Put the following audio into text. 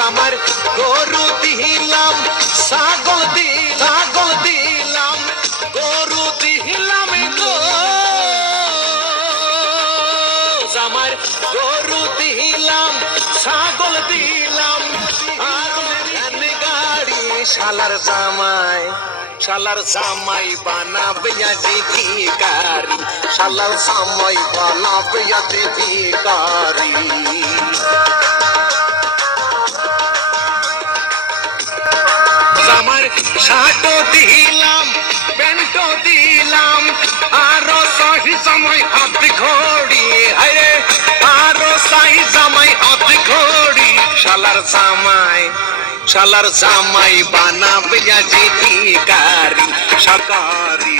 আমার গরু দিলাম ছাগল দিলাম গরু দিলাম গো আমার গরু দিলাম ছাগল দিলাম আর গাড়ি শালার জামাই বানাবে আজি ভিখারি শালার জামাই বানাবে আজি ভিখারি আমার শার্টও দিলাম প্যান্টও দিলাম আরো সহি জামাই হাত ঘড়ি আরে আরো সহি জামাই হাত ঘড়ি শালার জামাই বানাবে আজি ভিখারি শাকারি